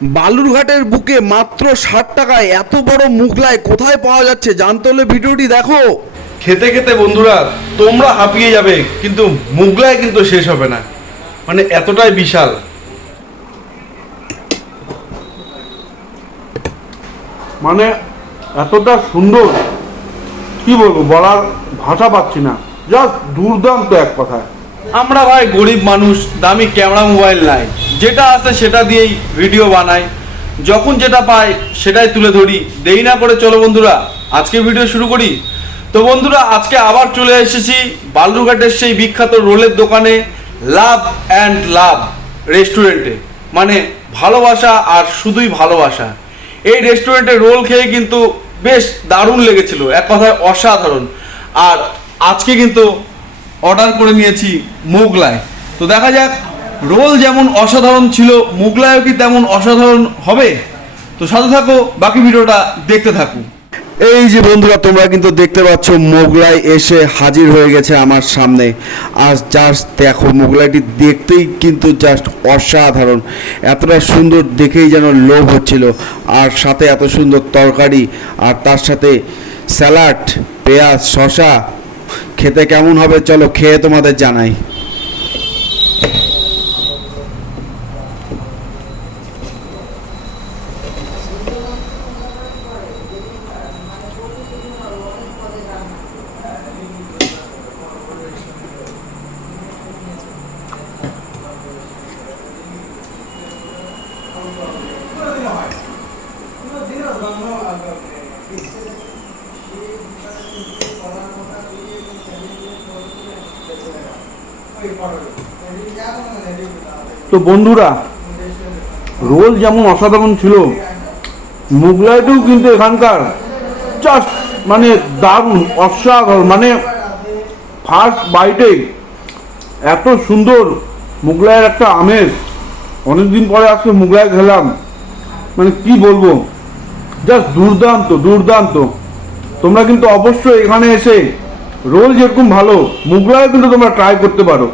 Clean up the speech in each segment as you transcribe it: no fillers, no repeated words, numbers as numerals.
বালুরঘাটের বুকে মাত্র 60 টাকায় এত বড় মুগলাই কোথায় পাওয়া যাচ্ছে জানতে হলে ভিডিওটি দেখো। খেতে খেতে বন্ধুরা তোমরা হাঁপিয়ে যাবে, কিন্তু মুগলাই কিন্তু শেষ হবে না, মানে এতটাই বিশাল। মানে এতটা সুন্দর, কি বলবো, বলার ভাষা পাচ্ছি না, জাস্ট দুর্দান্ত এক কথায়। আমরা ভাই গরিব মানুষ, দামি ক্যামেরা মোবাইল নাই, যেটা আছে সেটা দিয়েই ভিডিও বানাই, যখন যেটা পাই সেটাই তুলে ধরি। দেরি না করে চলো বন্ধুরা আজকে ভিডিও শুরু করি। তো বন্ধুরা আজকে আবার চলে এসেছি বালুরঘাটের সেই বিখ্যাত রোলের দোকানে, লাভ অ্যান্ড লাভ রেস্টুরেন্টে, মানে ভালোবাসা আর শুধুই ভালোবাসা। এই রেস্টুরেন্টে রোল খেয়ে কিন্তু বেশ দারুণ লেগেছিল, এক কথায় অসাধারণ। আর আজকে কিন্তু অর্ডার করে নিয়েছি মোগলাই। তো দেখা যাক, রোল যেমন অসাধারণ ছিল মোগলাইও কি তেমন অসাধারণ হবে। তো সাথে থাকো, বাকি ভিডিওটা দেখতে থাকো। এই যে বন্ধুরা তোমরা কিন্তু দেখতে পাচ্ছ মোগলাই এসে হাজির হয়ে গেছে আমার সামনে। আর জাস্ট দেখো, মোগলাইটি দেখতেই কিন্তু জাস্ট অসাধারণ, এতটা সুন্দর দেখেই যেন লোভ হচ্ছিল। আর সাথে এত সুন্দর তরকারি, আর তার সাথে স্যালাড, পেঁয়াজ, শসা। খেতে কেমন হবে চলো খেয়ে তোমাদের জানাই। তো বন্ধুরা, রোল যেমন অসাধারণ ছিল, মুগলাইটাও কিন্তু এখানকার জাস্ট মানে দারুণ অসাধারণ। মানে ফার্স্ট বাইটে এত সুন্দর মুগলাইয়ের একটা আমেজ, অনেকদিন পরে আজকে মুগলাই খেলাম, মানে কি বলবো, জাস্ট দুর্দান্ত দুর্দান্ত। তোমরা কিন্তু অবশ্যই এখানে এসে রোল যেরকম ভালো, মুগলাইও কিন্তু তোমরা ট্রাই করতে পারো।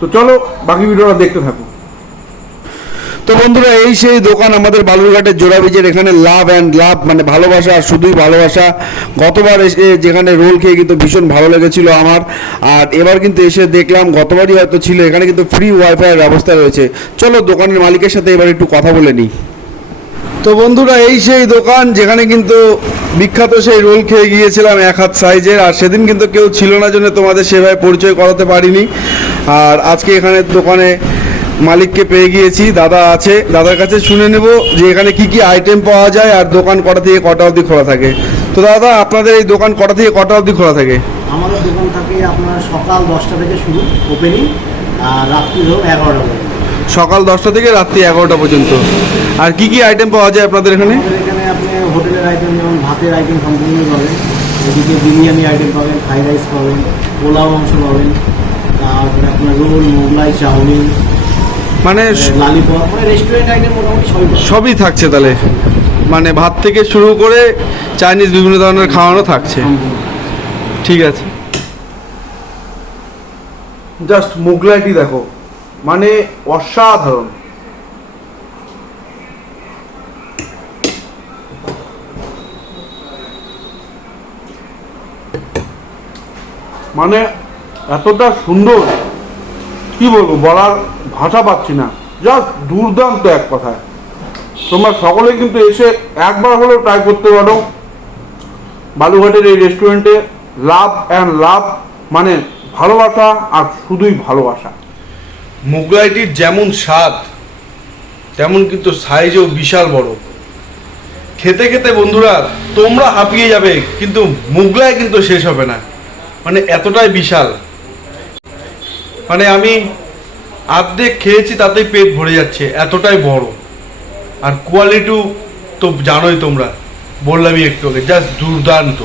তো চলো বাকি ভিডিওটা দেখতে থাকো। তো বন্ধুরা এই সেই দোকান আমাদের বালুরঘাটের জোড়াবিজের, এখানে লাভ অ্যান্ড লাভ, মানে ভালোবাসা আর শুধুই ভালোবাসা। গতবার এসে যেখানে রোল খেয়ে কিন্তু ভীষণ ভালো লেগেছিল আমার, আর এবার কিন্তু এসে দেখলাম, গতবারই হয়তো ছিল, এখানে কিন্তু ফ্রি ওয়াইফাইয়ের ব্যবস্থা রয়েছে। চলো দোকানের মালিকের সাথে এবার একটু কথা বলে নিই। তো বন্ধুরা এই সেই দোকান যেখানে কিন্তু বিখ্যাত সেই রোল খেয়ে গিয়েছিলাম 1 হাত সাইজের, আর সেদিন কিন্তু কেউ ছিল না জন্য তোমাদের সেভাবে পরিচয় করাতে পারিনি। আর আজকে এখানে দোকানে মালিককে পেয়ে গিয়েছি, দাদা আছে, দাদার কাছে শুনে নেব যে এখানে কি কি আইটেম পাওয়া যায় আর দোকান কটা থেকে কটা অবধি খোলা থাকে। তো দাদা আপনাদের এই দোকান কটা থেকে কটা অবধি খোলা থাকে? আমাদের দোকান থাকে আপনার সকাল 10টা থেকে শুরু ওপেনিং, আর রাত্রি ধরুন 11টা পর্যন্ত। সকাল 10টা থেকে রাত্রি 11টা পর্যন্ত। আর কি কি আইটেম পাওয়া যায় আপনাদের এখানে? আমাদের এখানে আপনি হোটেলের আইটেম, যেমন ভাতের আইটেম সম্পূর্ণ পাবেন, এদিকে বিরিয়ানি আইটেম পাবেন, ফ্রাইড রাইস পাবেন, পোলাও মাংস পাবেন, তারপরে আপনার রোল, মোগলাই, চাউমিন, মানে লালিপপ, মানে রেস্টুরেন্ট আইটেম মোটামুটি সবই থাকছে তাহলে, মানে ভাত থেকে শুরু করে চাইনিজ বিভিন্ন ধরনের খাওয়ানো থাকছে। ঠিক আছে। জাস্ট মুগলাইটি দেখো, মানে অসাধারণ। মানে এতটা সুন্দর, কি বলবো, বলার ভাষা পাচ্ছি না, জাস্ট দুর্দান্ত এক কথায়। তোমরা সকলে কিন্তু এসে একবার হলেও ট্রাই করতে পারো বালুঘাটের এই রেস্টুরেন্টে, লাভ অ্যান্ড লাভ, মানে ভালোবাসা আর শুধুই ভালোবাসা। মুগলাইটির যেমন স্বাদ তেমন কিন্তু সাইজও বিশাল বড়। খেতে খেতে বন্ধুরা তোমরা হাঁপিয়ে যাবে, কিন্তু মুগলাই কিন্তু শেষ হবে না, মানে এতটাই বিশাল। মানে আমি অর্ধেক খেয়েছি তাতেই পেট ভরে যাচ্ছে, এতটাই বড়। আর কোয়ালিটিও তো জানোই তোমরা, বললামই একটু আগে, জাস্ট দুর্দান্ত।